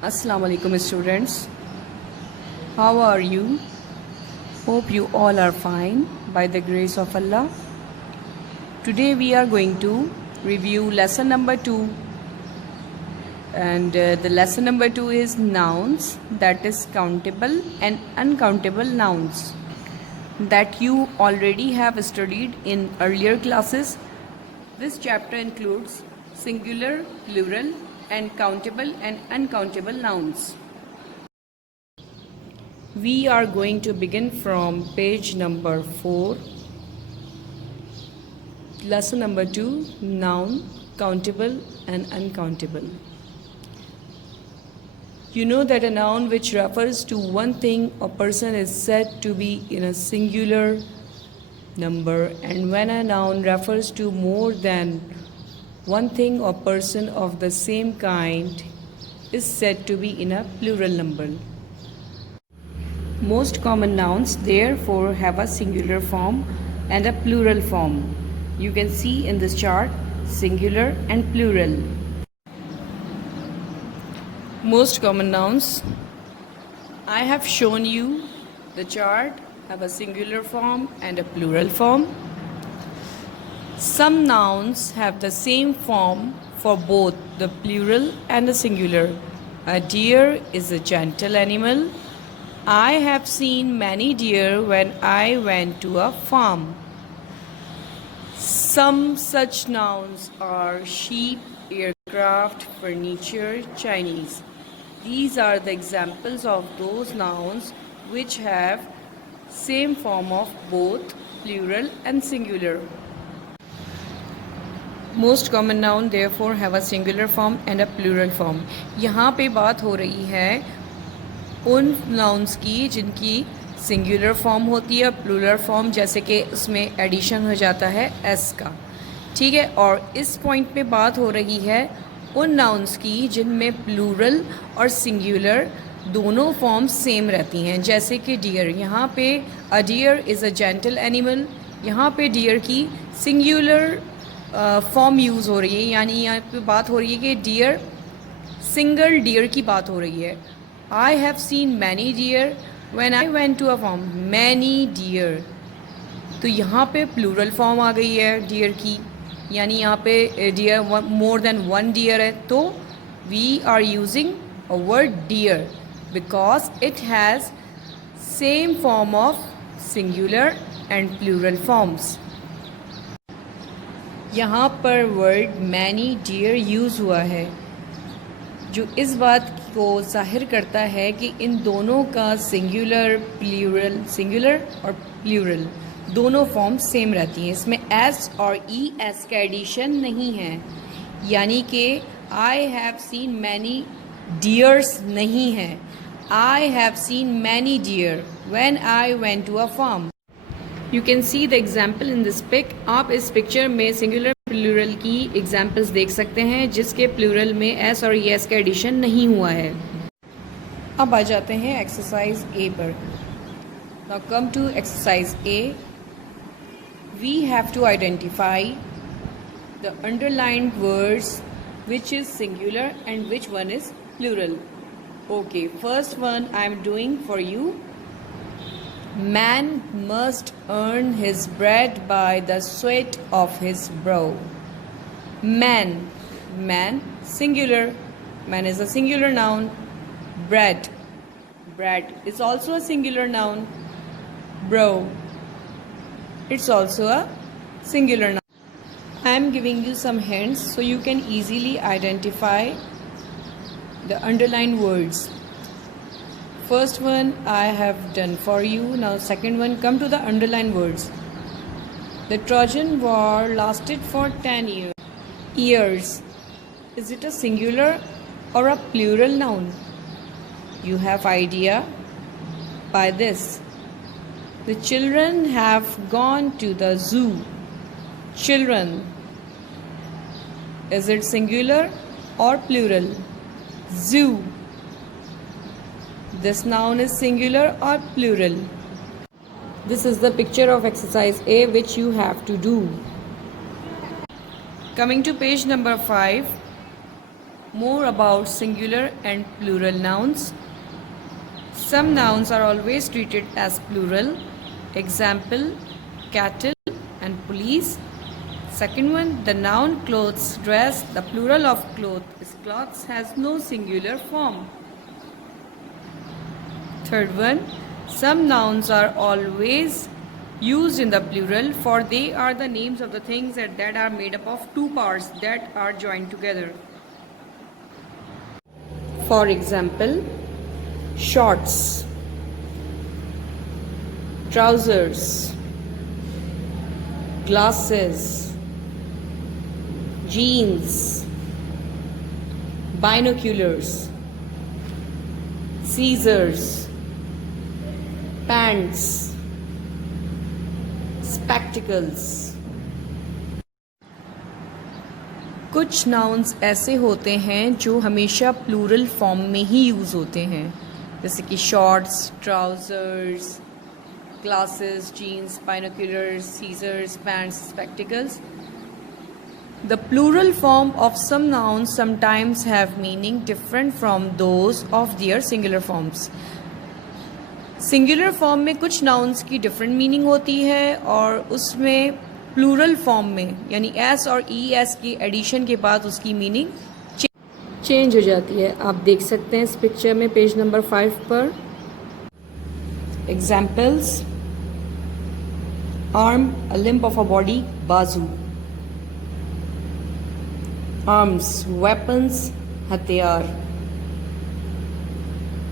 Assalamu alaikum students. How are you? Hope you all are fine by the grace of Allah. Today we are going to review lesson number 2, and the lesson number 2 is nouns, that is countable and uncountable nouns, that you already have studied in earlier classes. This chapter includes singular, plural and countable and uncountable nouns. We are going to begin from page number 4, lesson number 2, noun, countable and uncountable. You know that a noun which refers to one thing or person is said to be in a singular number, and when a noun refers to more than one thing or person of the same kind is said to be in a plural number. Most common nouns therefore have a singular form and a plural form. You can see in this chart singular and plural. Most common nouns, I have shown you the chart, have a singular form and a plural form. Some nouns have the same form for both the plural and the singular. A deer is a gentle animal. I have seen many deer when I went to a farm. Some such nouns are sheep, aircraft, furniture, Chinese. These are the examples of those nouns which have same form of both plural and singular. Most common noun therefore have a singular form and a plural form. यहाँ पे बात हो रही है उन nouns की जिनकी singular form होती है, plural form, जैसे कि उसमें addition हो जाता है s का, ठीक है। और इस point पे बात हो रही है उन nouns की जिनमें plural और singular दोनों forms same रहती हैं, जैसे कि deer। यहाँ पे a deer is a gentle animal, यहाँ पे deer की singular फॉर्म यूज़ हो रही है, यानी यहाँ पे बात हो रही है कि डियर, सिंगल डियर की बात हो रही है। I have seen many deer when I went to a farm, many deer. तो यहाँ पे प्लूरल फॉर्म आ गई है डियर की, यानी यहाँ पे deer more than one deer है, तो we are using a word deer because it has same form of singular and plural forms. यहाँ पर वर्ड मैनी डियर यूज़ हुआ है, जो इस बात को जाहिर करता है कि इन दोनों का सिंगुलर और प्लूरल दोनों फॉर्म सेम रहती हैं। इसमें एस और ई एस का एडिशन नहीं है, यानी कि I have seen many deers नहीं है, I have seen many deer when I went to a farm. You can see the example in this pic. आप इस पिक्चर में सिंगुलर प्लूरल की एग्जाम्पल्स देख सकते हैं जिसके प्लूरल में एस और एस का एडिशन नहीं हुआ है। अब आ जाते हैं एक्सरसाइज ए पर। Now come to exercise A. We have to identify the underlined words which is singular and which one is plural. Okay, first one I am doing for you. Man must earn his bread by the sweat of his brow. Man, singular. Man is a singular noun. Bread is also a singular noun. Brow, it's also a singular noun. I am giving you some hints so you can easily identify the underlined words. First one I have done for you. Now second one, come to the underlined words. The Trojan War lasted for 10 years. Is it a singular or a plural noun? You have idea by this. The children have gone to the zoo. Children, is it singular or plural? Zoo, this noun is singular or plural? This is the picture of exercise A which you have to do. Coming to page number 5, More about singular and plural nouns. Some nouns are always treated as plural. Example, cattle and police. Second one, the noun clothes, dress. The plural of cloth is cloths, has no singular form. Third one, some nouns are always used in the plural, for they are the names of the things that are made up of two parts that are joined together. For example, shorts, trousers, glasses, jeans, binoculars, scissors, pants, spectacles. कुछ nouns ऐसे होते हैं जो हमेशा plural form में ही use होते हैं, जैसे कि shorts, trousers, glasses, jeans, binoculars, scissors, pants, spectacles. The plural form of some nouns sometimes have meaning different from those of their singular forms. Singular form में कुछ नाउन्स की डिफरेंट मीनिंग होती है और उसमें प्लूरल फॉर्म में यानी S और ई एस की एडिशन के बाद उसकी मीनिंग चेंज हो जाती है. आप देख सकते हैं इस पिक्चर में पेज नंबर 5 पर. Examples: arm, a limb of a body, बाजू. आर्म्स, वेपन्स, हथियार.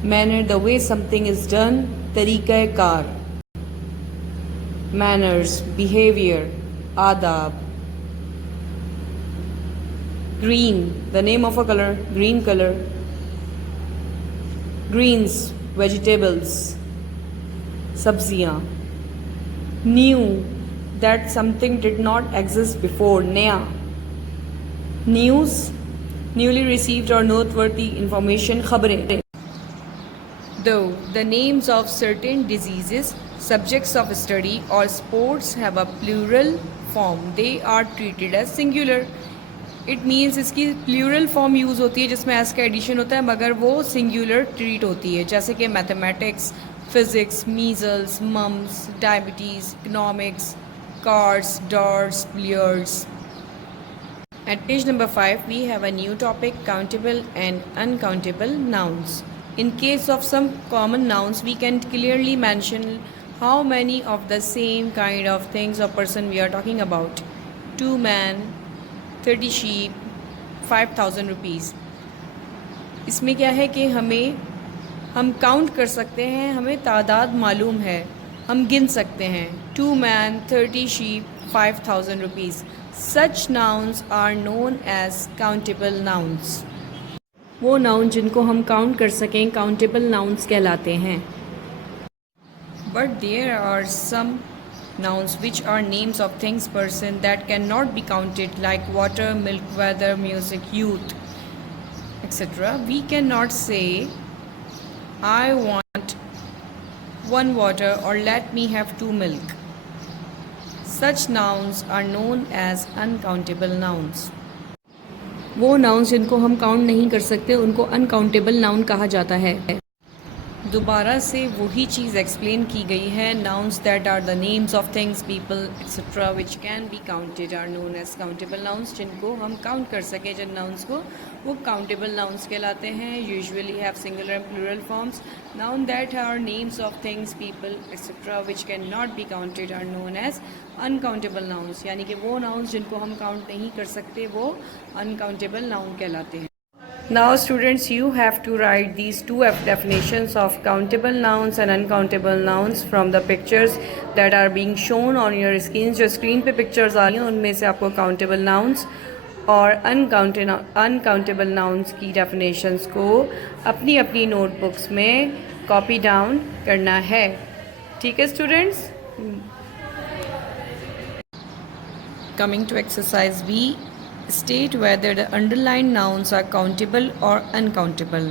Manner, the way something is done, तरीक़ा कार. मैनर्स, बिहेवियर, आदाब. Green, the name of a colour, green colour. Greens, vegetables, सब्जियां. New, that something did not exist before, नया. News, newly received और noteworthy information, खबरें. Though the names of certain diseases, subjects of study or sports have a plural form, they are treated as singular. It means इसकी plural form use होती है जिसमें as का addition होता है, मगर वो singular treat होती है, जैसे कि mathematics, physics, measles, mumps, diabetes, economics, cars, doors, billiards. At page number 5, we have a new topic, countable and uncountable nouns. In case of some common nouns, we can clearly mention how many of the same kind of things or person we are talking about. 2 men, 30 sheep, 5,000 rupees. इसमें क्या है कि हम count कर सकते हैं, हमें तादाद मालूम है, हम गिन सकते हैं. 2 men, 30 sheep, 5,000 rupees. Such nouns are known as countable nouns. वो नाउन जिनको हम काउंट कर सकें काउंटेबल नाउन्स कहलाते हैं. But there are some nouns which are names of things, person that cannot be counted, like water, milk, weather, music, youth, etc. We cannot say I want 1 water or let me have 2 milk. Such nouns are known as uncountable nouns. वो nouns जिनको हम count नहीं कर सकते उनको uncountable noun कहा जाता है. दोबारा से वही चीज़ एक्सप्लेन की गई है. Nouns that are the names of things, people etcetera which can be counted are known as countable nouns. जिनको हम काउंट कर सकें जिन नाउन्स को, वो काउंटेबल नाउन्स कहलाते हैं. Usually have singular and plural forms. Noun that are names of things, people etcetera which can not be counted are known as uncountable nouns. यानी कि वो नाउन्स जिनको हम काउंट नहीं कर सकते वो अनकाउंटेबल नाउन कहलाते हैं. Now students, you have to write these two definitions of countable nouns and uncountable nouns from the pictures that are being shown on your screens. जो screen पे pictures आ रही हैं उनमें से आपको countable nouns और uncountable nouns की definitions को अपनी अपनी notebooks में copy down करना है. ठीक है students? Coming to exercise B. State whether the underlined nouns are countable or uncountable.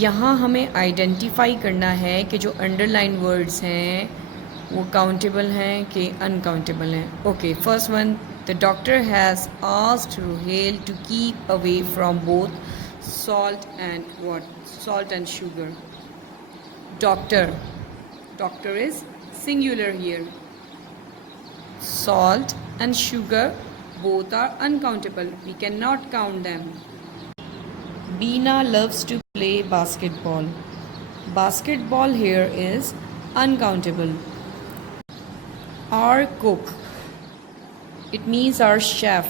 यहाँ हमें आइडेंटिफाई करना है कि जो अंडरलाइन वर्ड्स हैं वो काउंटेबल हैं कि अनकाउंटेबल हैं. Okay, first one, the doctor has asked Ruhel to keep away from both salt and what? Salt and sugar. Doctor. Doctor is singular here. Salt and sugar both are uncountable. We cannot count them. Beena loves to play basketball. Basketball here is uncountable. Our cook, it means our chef,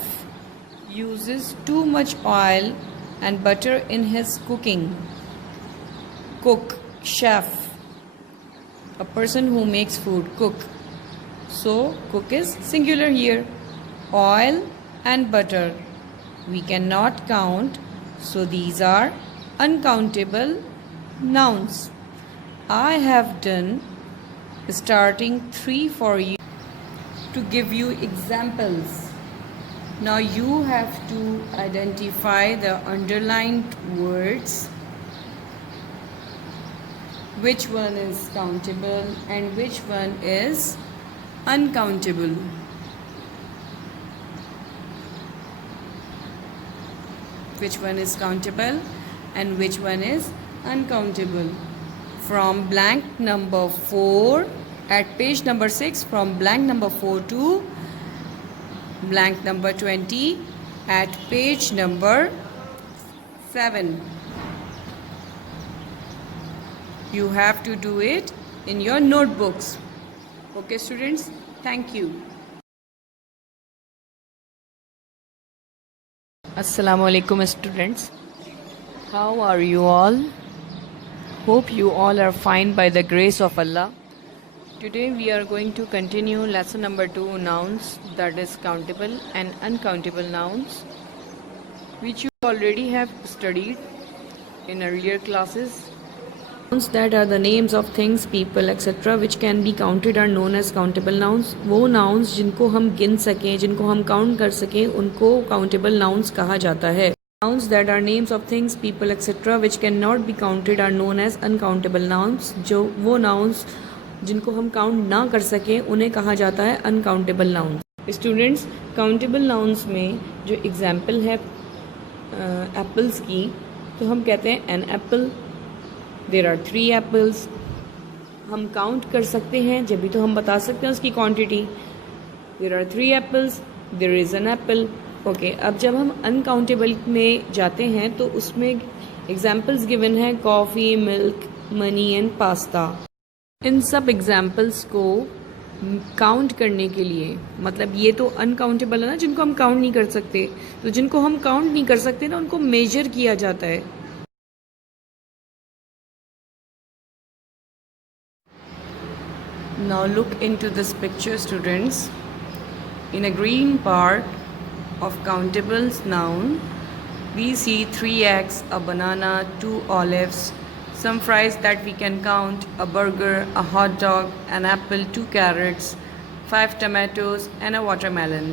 uses too much oil and butter in his cooking. Cook, chef, a person who makes food, cook. So cook is singular here. Oil and butter we cannot count, so these are uncountable nouns. I have done starting 3 for you to give you examples. Now you have to identify the underlined words, which one is countable and which one is uncountable. Which one is countable and which one is uncountable. From blank number 4 at page number 6, from blank number 4 to blank number 20 at page number 7. You have to do it in your notebooks. Okay students, thank you. Assalamu alaikum students. How are you all? Hope you all are fine by the grace of Allah. Today we are going to continue lesson number 2, nouns, that is countable and uncountable nouns, which you already have studied in earlier classes. Nouns that are the names of things, people, etc. which can be counted are known as countable nouns. वो nouns जिनको हम गिन सकें, जिनको हम count कर सकें, उनको countable nouns कहा जाता है. Nouns that are names of things, people, etc. which cannot be counted are known as uncountable nouns. जो वो nouns जिनको हम काउंट ना कर सकें उन्हें कहा जाता है uncountable nouns. Students, countable nouns में जो एग्जाम्पल है एप्पल्स की, तो हम कहते हैं an apple, there are 3 apples. हम काउंट कर सकते हैं जब भी तो हम बता सकते हैं उसकी quantity. There are 3 apples, there is an apple. Okay, अब जब हम अनकाउंटेबल में जाते हैं तो उसमें एग्जाम्पल्स गिवन है coffee, milk, money and pasta. इन सब एग्जाम्पल्स को काउंट करने के लिए, मतलब ये तो अनकाउंटेबल है ना, जिनको हम काउंट नहीं कर सकते, तो जिनको हम काउंट नहीं कर सकते ना उनको मेजर किया जाता है. Now look into this picture students. In a green part of countable noun, we see 3 eggs, a banana, 2 olives, some fries that we can count, a burger, a hot dog, an apple, 2 carrots, 5 tomatoes and a watermelon.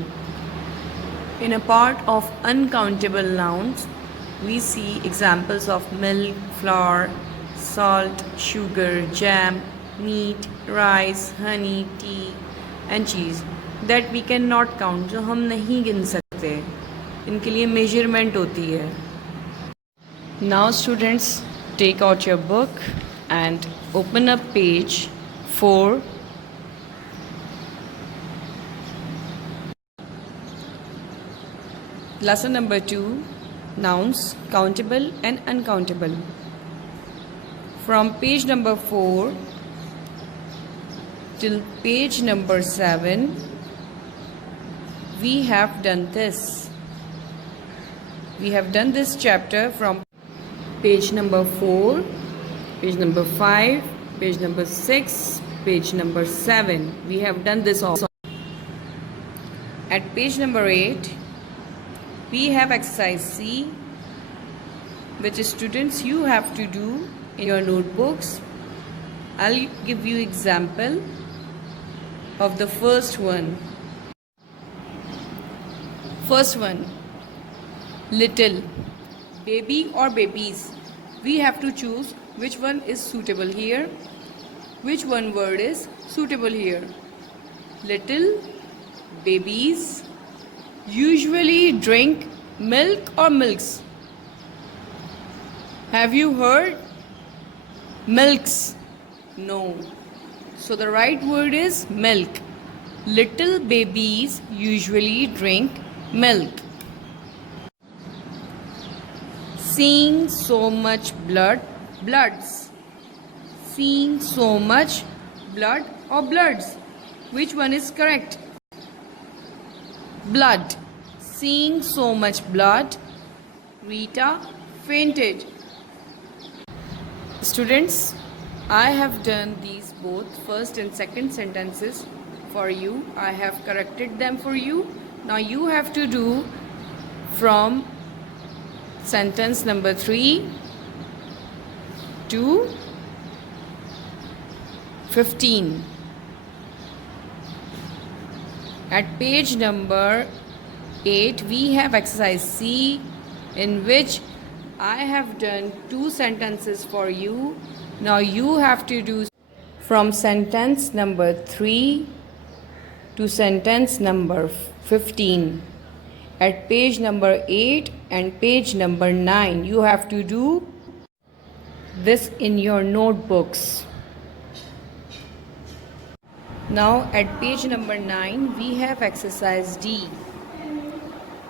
In a part of uncountable nouns, we see examples of milk, flour, salt, sugar, jam, meat, rice, honey, tea and cheese that we cannot count, जो हम नहीं गिन सकते. इनके लिए measurement होती है. Now students, take out your book and open up page 4. Lesson number 2, nouns, countable and uncountable. From page number 4 till page number 7, we have done this. We have done this chapter from page number 4, page number 5, page number 6, page number 7. We have done this also. At page number 8, we have exercise C, which students you have to do in your notebooks. I'll give you example of the first one. First one, little. Baby or babies, we have to choose which one is suitable here, which one word is suitable here. Little babies usually drink milk or milks. Have you heard? Milks. No. So the right word is milk. Little babies usually drink milk. Seeing so much bloods. Seeing so much blood or bloods? Which one is correct? Blood. Seeing so much blood, Rita fainted. Students, I have done these both first and second sentences for you. I have corrected them for you. Now you have to do from sentence number 3 to 15. At page number 8 we have exercise C, in which I have done 2 sentences for you. Now you have to do from sentence number 3 to sentence number 15. At page number 8 and page number 9 you have to do this in your notebooks. Now at page number 9 we have exercise D.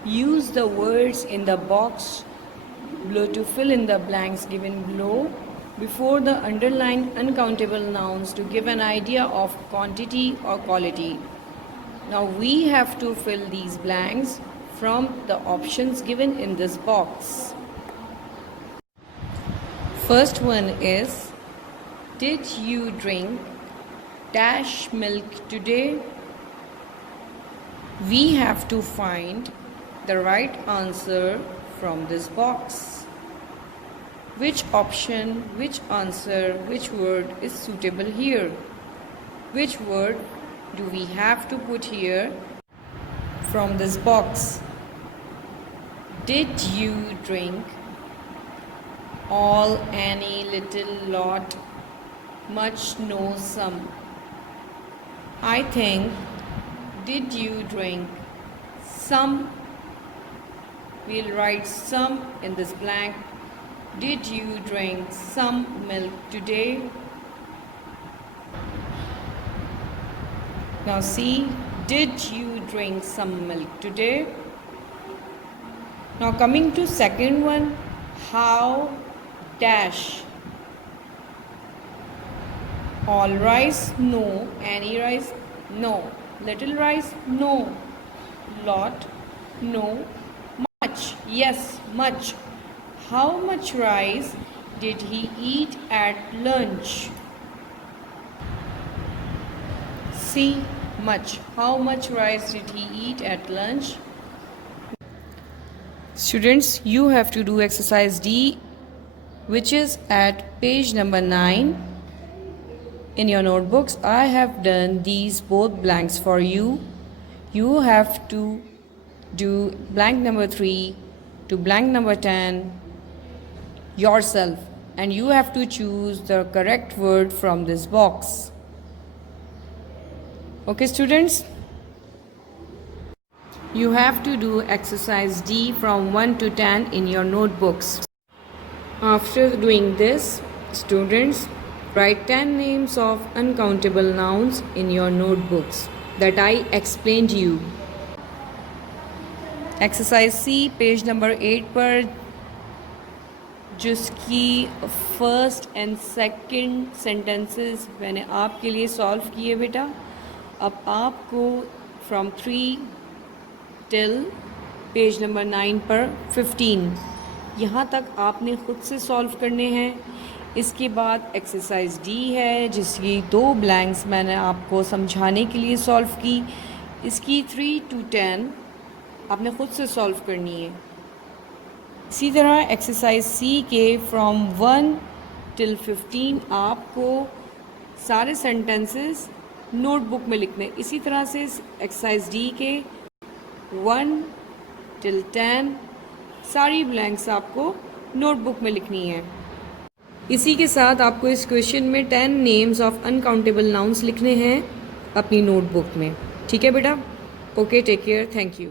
Use the words in the box below to fill in the blanks given below before the underlined uncountable nouns to give an idea of quantity or quality. Now we have to fill these blanks from the options given in this box. First one is, did you drink dash milk today? We have to find the right answer from this box. Which option, which answer, which word is suitable here? Which word do we have to put here from this box? Did you drink? All, any, little, lot, much, no, some. I think, did you drink some? We'll write some in this blank. Did you drink some milk today? Now see, did you drink some milk today? Now coming to second one, how dash. All rice? No. Any rice? No. Little rice? No. Lot? No. Much? Yes, much. How much rice did he eat at lunch? See, much. How much rice did he eat at lunch? Students, you have to do exercise D, which is at page number 9. In your notebooks, I have done these both blanks for you. You have to do blank number 3 to blank number 10 yourself, and you have to choose the correct word from this box. Okay, students? You have to do exercise D from 1 to 10 in your notebooks. After doing this, students, write 10 names of uncountable nouns in your notebooks that I explained to you. Exercise C, page number 8 पर जिसकी first and second sentences मैंने आपके लिए solve किए बेटा. अब आपको from 3 till page number 9 पर 15 यहाँ तक आपने ख़ुद से सॉल्व करने हैं. इसके बाद एक्सरसाइज डी है जिसकी 2 ब्लैंक्स मैंने आपको समझाने के लिए सॉल्व की. इसकी 3 to 10 आपने ख़ुद से सॉल्व करनी है. इसी तरह एक्सरसाइज सी के फ्रॉम 1 till 15 आपको सारे सेंटेंसेस नोटबुक में लिखने. इसी तरह से एक्सरसाइज डी के 1 till 10 सारी ब्लैंक्स आपको नोटबुक में लिखनी है. इसी के साथ आपको इस क्वेश्चन में 10 नेम्स ऑफ अनकाउंटेबल नाउन्स लिखने हैं अपनी नोटबुक में. ठीक है बेटा? Okay, take care, thank you.